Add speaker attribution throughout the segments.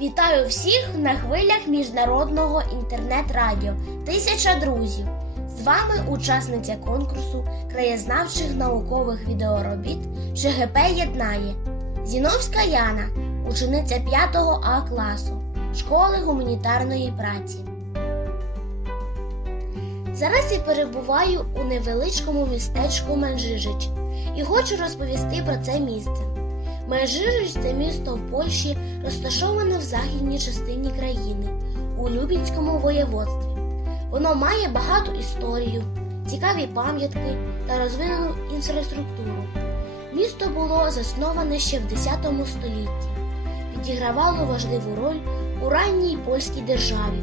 Speaker 1: Вітаю всіх на хвилях міжнародного інтернет-радіо Тисяча друзів. З вами учасниця конкурсу краєзнавчих наукових відеоробіт ШГП Єднає Зіновська Яна, учениця 5 А класу школи гуманітарної праці. Зараз я перебуваю у невеличкому містечку Менжижич і хочу розповісти про це місце. Межирич це місто в Польщі, розташоване в західній частині країни у Любінському воєводстві. Воно має багату історію, цікаві пам'ятки та розвинену інфраструктуру. Місто було засноване ще в 10 столітті, відігравало важливу роль у ранній польській державі.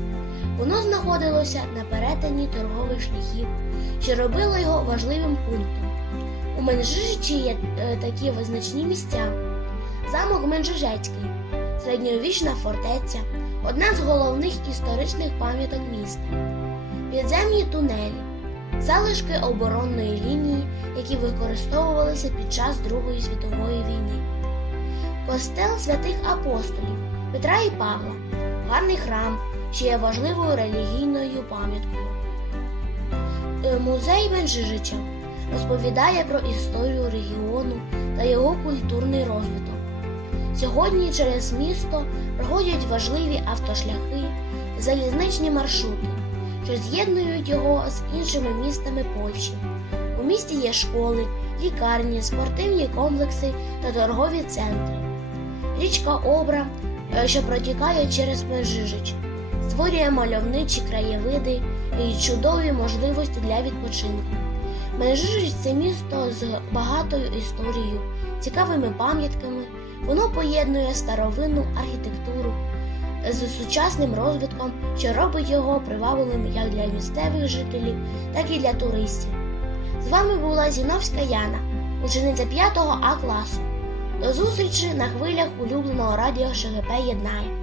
Speaker 1: Воно знаходилося на перетині торгових шляхів, що робило його важливим пунктом. У Менжижичі є е, такі визначні місця. Замок Менжижецький, середньовічна фортеця, одна з головних історичних пам'яток міста, підземні тунелі, залишки оборонної лінії, які використовувалися під час Другої світової війни, костел святих апостолів Петра і Павла, гарний храм, що є важливою релігійною пам'яткою. Е, Музей Менжижича розповідає про історію регіону та його культурний розвиток. Сьогодні через місто проходять важливі автошляхи, залізничні маршрути, що з'єднують його з іншими містами Польщі. У місті є школи, лікарні, спортивні комплекси та торгові центри. Річка Обра, е, що протікає через Межижич, створює мальовничі краєвиди і чудові можливості для відпочинку. Межижич це місто з багатою історією, цікавими пам'ятками. Воно поєднує старовинну архітектуру з сучасним розвитком, що робить його привабливим як для місцевих жителів, так і для туристів. З вами була Зіновська Яна, учениця 5 А класу. До зустрічі на хвилях улюбленого радіо ШГП Єднає.